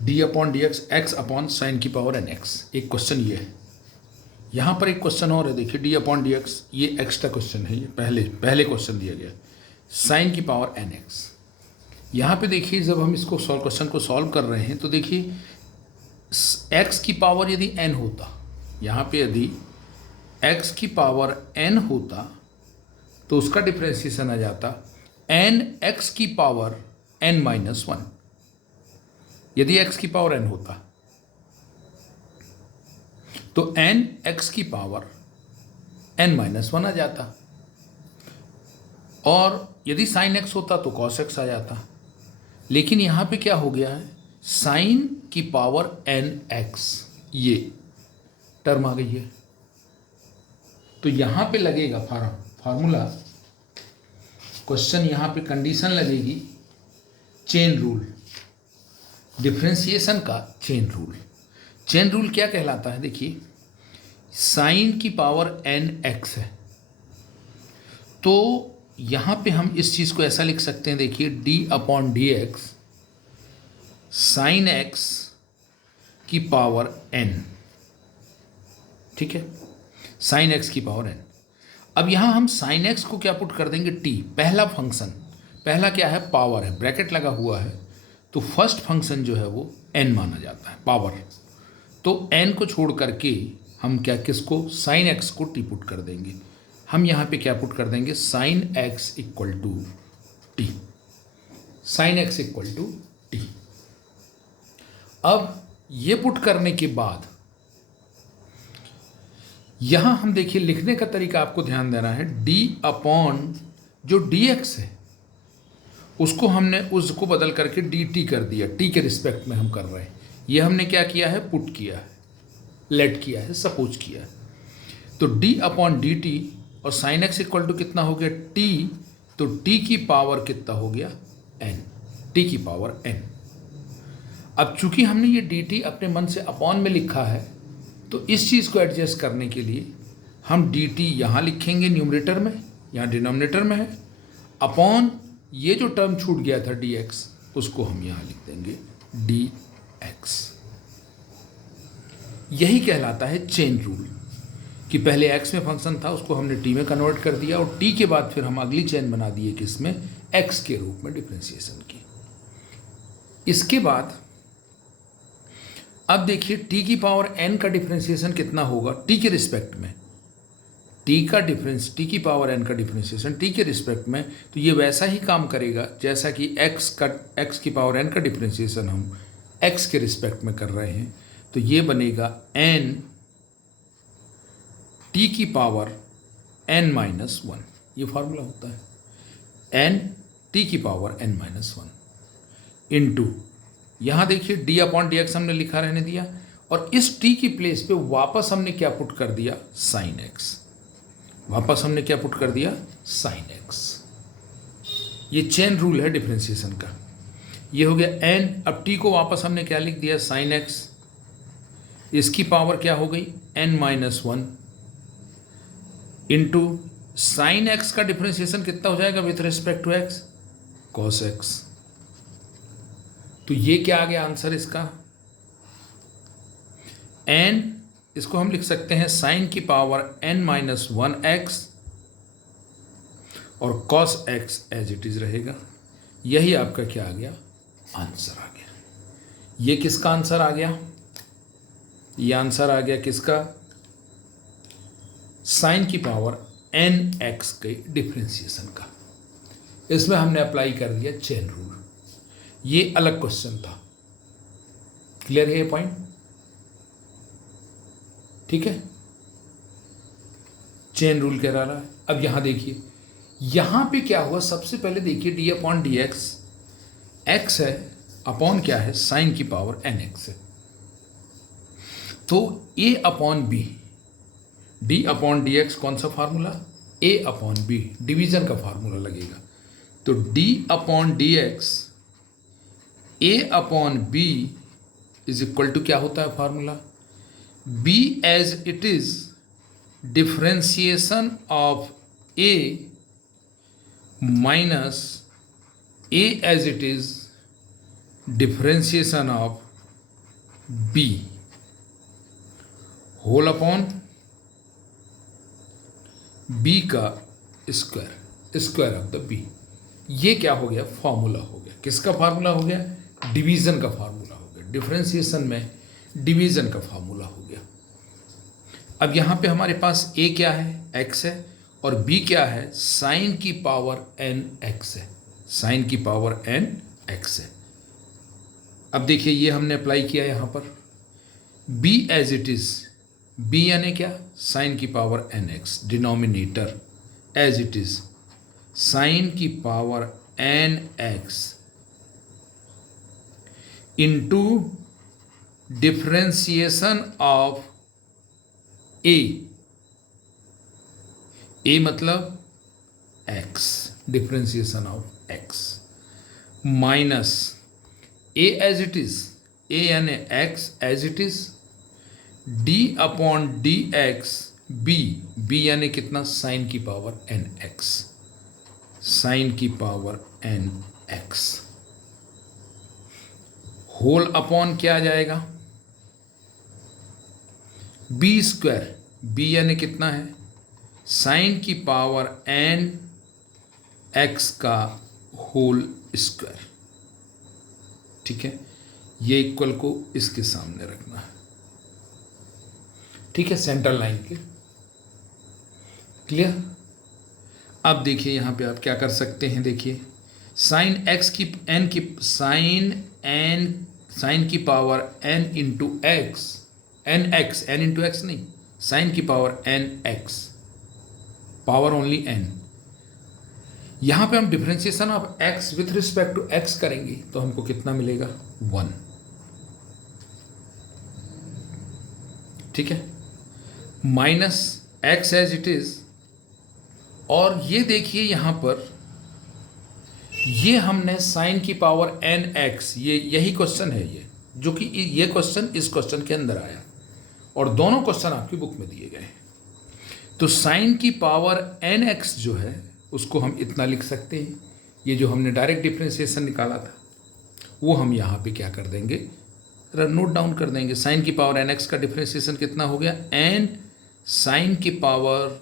D upon d x x upon sine की power n x. एक question ये है। यहाँ पर एक क्वेश्चन और है, देखिए डी अपॉन डी एक्स, ये एक्स्ट्रा क्वेश्चन है, ये पहले क्वेश्चन दिया गया साइन की पावर एन एक्स। यहाँ पे देखिए जब हम इसको क्वेश्चन को सॉल्व कर रहे हैं तो देखिए एक्स की पावर यदि एन होता, यहाँ पे यदि एक्स की पावर एन होता तो उसका डिफ्रेंसिएशन आ जाता एन एक्स की पावर एन माइनस वन। यदि एक्स की पावर एन होता तो एन एक्स की पावर एन माइनस वन आ जाता, और यदि साइन एक्स होता तो कॉस एक्स आ जाता। लेकिन यहाँ पे क्या हो गया है, साइन की पावर एन एक्स ये टर्म आ गई है, तो यहाँ पे लगेगा फार्मूला, क्वेश्चन यहाँ पे कंडीशन लगेगी चेन रूल, डिफरेंशिएशन का चेन रूल। चेन रूल क्या कहलाता है, देखिए साइन की पावर एन एक्स है, तो यहाँ पे हम इस चीज़ को ऐसा लिख सकते हैं, देखिए d upon d x sine x की पावर एन, ठीक है, साइन एक्स की पावर एन। अब यहाँ हम साइन एक्स को क्या पुट कर देंगे, टी, पहला फंक्शन, पहला क्या है, पावर है, ब्रैकेट लगा हुआ है, तो फर्स्ट फंक्शन जो है वो एन माना जाता है, पावर। तो एन को छोड़ करके हम क्या, किसको, साइन एक्स को टी पुट कर देंगे। हम यहाँ पे क्या पुट कर देंगे, sine X equal to T, sine X equal to T. अब ये पुट करने के बाद यहां हम देखिए लिखने का तरीका आपको ध्यान देना है, डी अपॉन जो डी एक्स है उसको हमने उसको बदल करके डी टी कर दिया, टी के रिस्पेक्ट में हम कर रहे हैं। ये हमने क्या किया है, पुट किया है, लेट किया है, सपोज किया है। तो डी अपॉन डी टी और साइन एक्स इक्वल टू कितना हो गया, टी, तो टी की पावर कितना हो गया, एन, टी की पावर एन। अब चूंकि हमने ये डी टी अपने मन से अपॉन में लिखा है, तो इस चीज़ को एडजस्ट करने के लिए हम डी टी यहाँ लिखेंगे न्यूमरेटर में, यहाँ डिनोमिनेटर में है, अपॉन ये जो टर्म छूट गया था डी एक्स उसको हम यहाँ लिख देंगे डी एक्स। यही कहलाता है चेन रूल, कि पहले x में फंक्शन था उसको हमने t में कन्वर्ट कर दिया, और t के बाद फिर हम अगली चेन बना दिए किसमें, x के रूप में डिफरेंशिएशन की। इसके बाद अब देखिए t की पावर n का डिफरेंशिएशन कितना होगा t के रिस्पेक्ट में, t की पावर n का डिफरेंशिएशन t के रिस्पेक्ट में, तो ये वैसा ही काम करेगा जैसा कि x की पावर n का डिफरेंशिएशन हम x के रिस्पेक्ट में कर रहे हैं। तो ये बनेगा n टी की पावर n माइनस वन, ये फार्मूला होता है, n टी की power n minus one into, यहाँ देखिए d अपॉन डी एक्स हमने लिखा रहने दिया, और इस t की प्लेस पे वापस हमने क्या पुट कर दिया, साइन x, वापस हमने क्या पुट कर दिया, साइन x। ये चेन रूल है डिफरेंशिएशन का। ये हो गया n, अब t को वापस हमने क्या लिख दिया, साइन x, इसकी पावर क्या हो गई, n minus one into sine X का डिफरेंशिएशन कितना हो जाएगा with respect to X, cos X. तो ये क्या आ गया आंसर इसका, n, इसको हम लिख सकते हैं साइन की power n minus one x, और cos x as it is रहेगा। यही आपका क्या आ गया, आंसर आ गया। ये किसका आंसर आ गया, ये आंसर आ गया किसका, साइन की पावर एन एक्स के डिफरेंशिएशन का। इसमें हमने अप्लाई कर दिया चेन रूल। ये अलग क्वेश्चन था, क्लियर है ये पॉइंट, ठीक है, चेन रूल कह रहा है। अब यहां देखिए, यहां पे क्या हुआ, सबसे पहले देखिए d upon d x, x है, अपॉन क्या है, साइन की पावर एन एक्स है, तो a upon b, d upon d x कौन सा formula, a upon b, division का फार्मूला लगेगा। तो d upon d x a upon b is equal to क्या होता है formula, b as it is differentiation of a minus a as it is differentiation of b whole upon B का square of the B. ये क्या हो गया, formula हो गया। किसका फार्मूला हो गया, डिवीजन का फार्मूला हो गया। डिफरेंशिएशन में डिवीजन का फार्मूला हो गया। अब यहाँ पे हमारे पास a क्या है, x है, और b क्या है, साइन की पावर n x है, साइन की पावर n x है। अब देखिए ये हमने अप्लाई किया यहाँ पर, b as it is, b यानी क्या, साइन की power n x, denominator as it is sine की power n x into differentiation of a मतलब x, differentiation of x, minus a as it is, a यानी x as it is, d upon d x, b यानी कितना, sine की power n x, sine की power n x, whole upon क्या आ जाएगा, b square, b यानी कितना है, साइन की पावर n x का होल स्क्वायर। ठीक है, ये इक्वल को इसके सामने रखना है। ठीक है, सेंटर लाइन के, क्लियर। अब देखिए यहाँ पे आप क्या कर सकते हैं, देखिए साइन x की n की साइन की power n into X, n into X नहीं, साइन की power n x, power only n। यहां पे हम differentiation of x with respect to x करेंगे तो हमको कितना मिलेगा, 1। ठीक है, minus x as it is, और ये देखिए यहां पर ये हमने साइन की पावर n x, ये यही क्वेश्चन है, ये जो कि ये क्वेश्चन इस क्वेश्चन के अंदर आया, और दोनों क्वेश्चन आपकी बुक में दिए गए हैं। तो साइन की पावर n x जो है उसको हम इतना लिख सकते हैं, ये जो हमने डायरेक्ट डिफरेंशिएशन निकाला था वो हम यहाँ पे क्या कर देंगे, नोट डाउन कर देंगे। साइन की पावर n x का डिफरेंशिएशन कितना हो गया, n साइन की power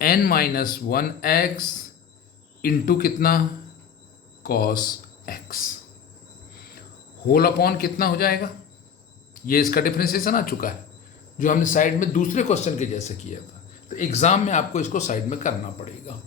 n minus 1x into कितना, कॉस x, होल अपॉन कितना हो जाएगा, ये इसका डिफरेंशिएशन आ चुका है जो हमने साइड में दूसरे क्वेश्चन के जैसे किया था। तो एग्जाम में आपको इसको साइड में करना पड़ेगा,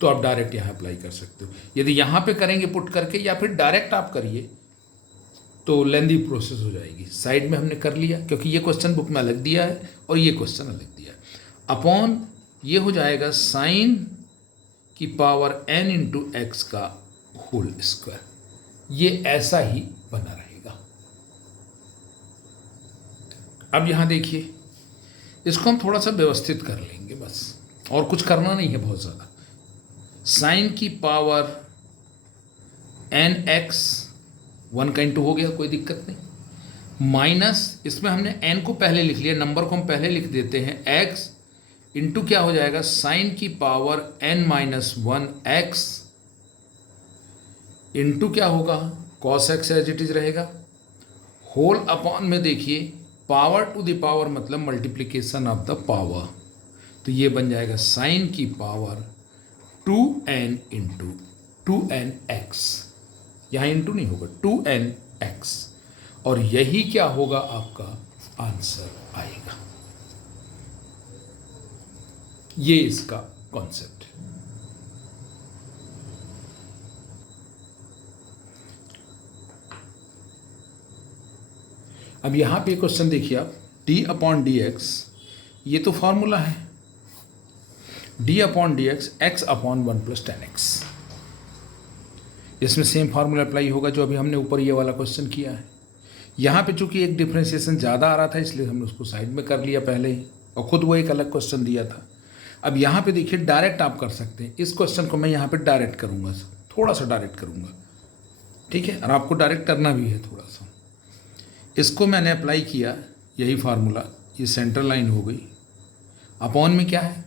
तो आप डायरेक्ट यहाँ अप्लाई कर सकते हो। यदि यहाँ पे करेंगे पुट करके, या फिर डायरेक्ट आप करिए तो लेंदी प्रोसेस हो जाएगी। साइड में हमने कर लिया क्योंकि ये क्वेश्चन बुक में अलग दिया है और ये क्वेश्चन अलग दिया है। अपॉन ये हो जाएगा साइन की पावर n इंटू एक्स का होल स्क्वायर, ये ऐसा ही बना रहेगा। अब यहाँ देखिए, इसको हम थोड़ा सा व्यवस्थित कर लेंगे बस, और कुछ करना नहीं है बहुत ज़्यादा। साइन की पावर n x 1 का इंटू हो गया, कोई दिक्कत नहीं, माइनस इसमें हमने n को पहले लिख लिया, नंबर को हम पहले लिख देते हैं, x इंटू क्या हो जाएगा, साइन की power n minus 1x into क्या होगा, cos x as it is रहेगा, होल अपॉन में देखिए पावर टू द पावर मतलब मल्टीप्लिकेशन ऑफ द पावर, तो ये बन जाएगा साइन की पावर 2n इंटू 2nx, यहाँ इंटू नहीं होगा, 2nx, और यही क्या होगा, आपका आंसर आएगा। ये इसका कॉन्सेप्ट है। अब यहाँ पे क्वेश्चन देखिए आप, d अपॉन डी एक्स, ये तो फॉर्मूला है, d upon d x x upon 1 plus 10x, इसमें सेम फार्मूला अप्लाई होगा जो अभी हमने ऊपर ये वाला क्वेश्चन किया है। यहाँ पे चूंकि एक डिफरेंशिएशन ज़्यादा आ रहा था इसलिए हमने उसको साइड में कर लिया पहले ही, और ख़ुद वो एक अलग क्वेश्चन दिया था। अब यहाँ पे देखिए डायरेक्ट आप कर सकते हैं, इस क्वेश्चन को मैं यहाँ पे डायरेक्ट करूँगा, थोड़ा सा डायरेक्ट करूँगा, ठीक है, और आपको डायरेक्ट करना भी है थोड़ा सा। इसको मैंने अप्लाई किया, यही फार्मूला, ये सेंटर लाइन हो गई, अपॉन में क्या है,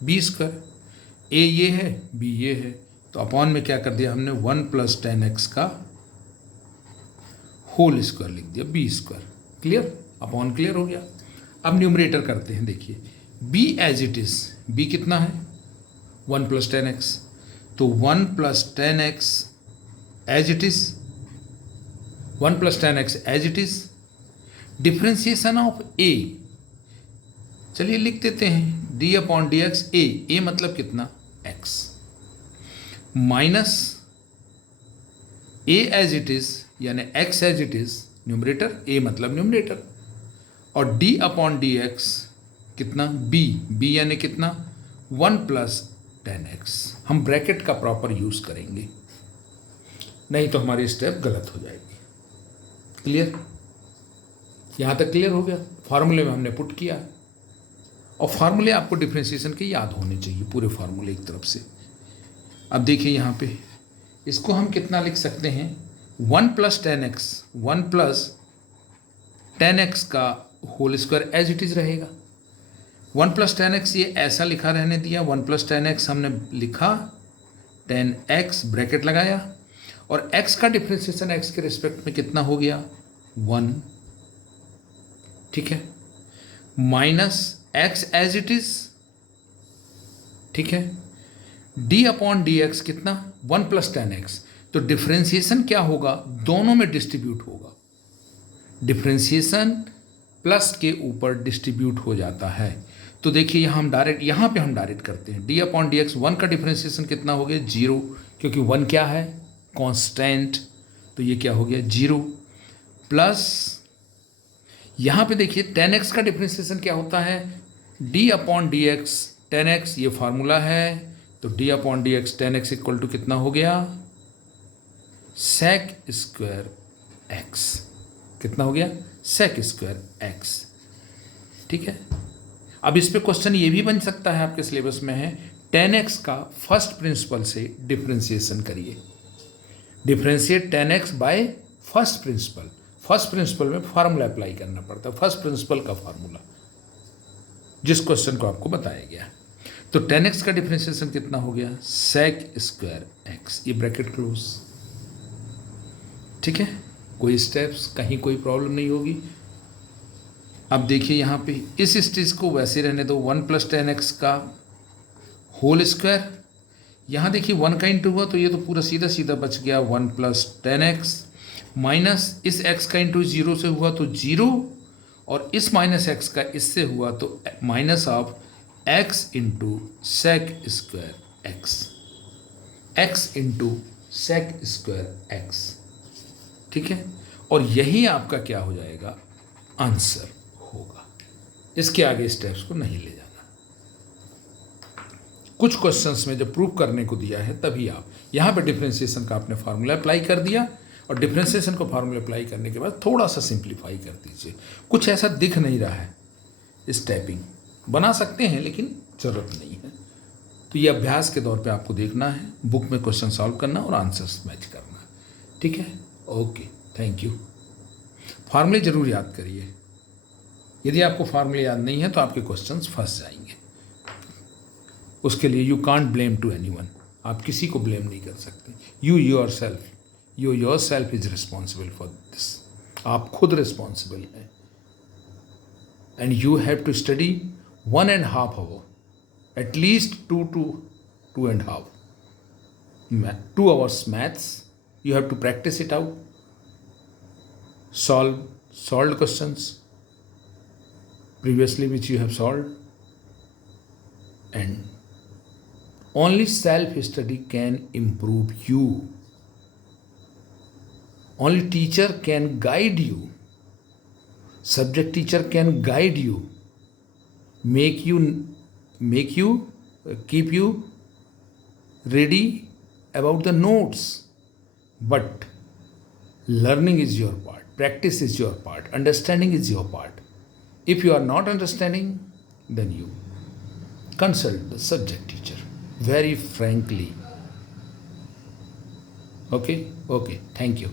बी स्क्वायर, ए ये है, बी ये है, तो अपॉन में क्या कर दिया हमने, 1 प्लस 10x का होल स्क्वायर लिख दिया, b square. Clear, upon clear हो गया। अब न्यूमरेटर करते हैं, देखिए b as it is, b कितना है 1 + 10x, तो 1 + 10x as it is, 1 + 10x as it is. Differentiation of a, चलिए लिख देते हैं d/dx, ए मतलब कितना x, minus a as it is यानी x as it is, numerator, a मतलब न्यूमरेटर, और d/dx कितना b यानी कितना 1 + 10x। हम ब्रैकेट का प्रॉपर यूज करेंगे, नहीं तो हमारी स्टेप गलत हो जाएगी। क्लियर, यहाँ तक क्लियर हो गया। फार्मूले में हमने पुट किया, और फार्मूले आपको डिफ्रेंशिएशन के याद होने चाहिए, पूरे फार्मूले एक तरफ से। अब देखिए यहाँ पे इसको हम कितना लिख सकते हैं 1 + 10x, 1 + 10x का whole square as it is रहेगा। 1 + 10x ये ऐसा लिखा रहने दिया, 1 + 10x हमने लिखा, 10x ब्रैकेट लगाया, और x का डिफ्रेंशिएशन x के रिस्पेक्ट में कितना हो गया 1, ठीक है, minus x as it is, ठीक है, d/dx कितना 1 + 10x। तो डिफ्रेंशिएशन क्या होगा, दोनों में डिस्ट्रीब्यूट होगा, डिफ्रेंशिएशन प्लस के ऊपर डिस्ट्रीब्यूट हो जाता है। तो देखिए यहाँ हम डायरेक्ट करते हैं, d/dx 1 का डिफ्रेंशिएशन कितना हो गया 0, क्योंकि 1 क्या है कांस्टेंट, तो ये क्या हो गया 0, प्लस यहाँ पे देखिए 10x का डिफ्रेंशिएशन क्या होता है d/dx 10x, ये फार्मूला है, तो d/dx 10x इक्वल टू कितना हो गया sec² x, कितना हो गया sec² x, ठीक है। अब इस पे क्वेश्चन ये भी बन सकता है, आपके सिलेबस में है 10x का फर्स्ट प्रिंसिपल से डिफ्रेंशिएशन करिए, differentiate 10x by first principle. First principle में फार्मूला अप्लाई करना पड़ता है, फर्स्ट प्रिंसिपल का फार्मूला, जिस क्वेश्चन को आपको बताया गया। तो 10x का डिफ्रेंशिएशन कितना हो गया sec² x, ये ब्रैकेट क्लोज, ठीक है। कोई स्टेप्स, कहीं कोई प्रॉब्लम नहीं होगी। अब देखिए यहाँ पे इस स्टेज को वैसे रहने दो, 1 + 10x का होल स्क्वायर, यहाँ देखिए 1 का इंटू हुआ तो ये तो पूरा सीधा सीधा बच गया 1 + 10x, माइनस इस x का इंटू 0 से हुआ तो 0, और इस माइनस x का इससे हुआ तो minus of x into sec² x, x into sec² x, ठीक है। और यही आपका क्या हो जाएगा आंसर होगा, इसके आगे स्टेप्स को नहीं ले जाना। कुछ क्वेश्चंस में जब प्रूव करने को दिया है तभी आप यहाँ पे डिफ्रेंशिएशन का आपने फार्मूला अप्लाई कर दिया, और डिफ्रेंशिएशन को फार्मूला अप्लाई करने के बाद थोड़ा सा सिंप्लीफाई कर दीजिए। कुछ ऐसा दिख नहीं रहा है, स्टेपिंग बना सकते हैं लेकिन ज़रूरत नहीं है। तो ये अभ्यास के तौर पे आपको देखना है, बुक में क्वेश्चन सॉल्व करना और आंसर्स मैच करना, ठीक है। Okay, thank you. फार्मूले ज़रूर याद करिए, यदि आपको फार्मूले याद नहीं है तो आपके क्वेश्चंस फंस जाएंगे। उसके लिए you can't blame to anyone, आप किसी को ब्लेम नहीं कर सकते। You yourself is responsible for this, आप खुद रिस्पॉन्सिबल हैं। And you have to study 1.5 hour, at least 2 to 2.5 2 hours maths. You have to practice it out, solved questions previously which you have solved, and only self-study can improve you. Only teacher can guide you, subject teacher can guide you, keep you ready about the notes, but learning is your part, practice is your part, understanding is your part. If you are not understanding, then you consult the subject teacher very frankly. Okay, thank you.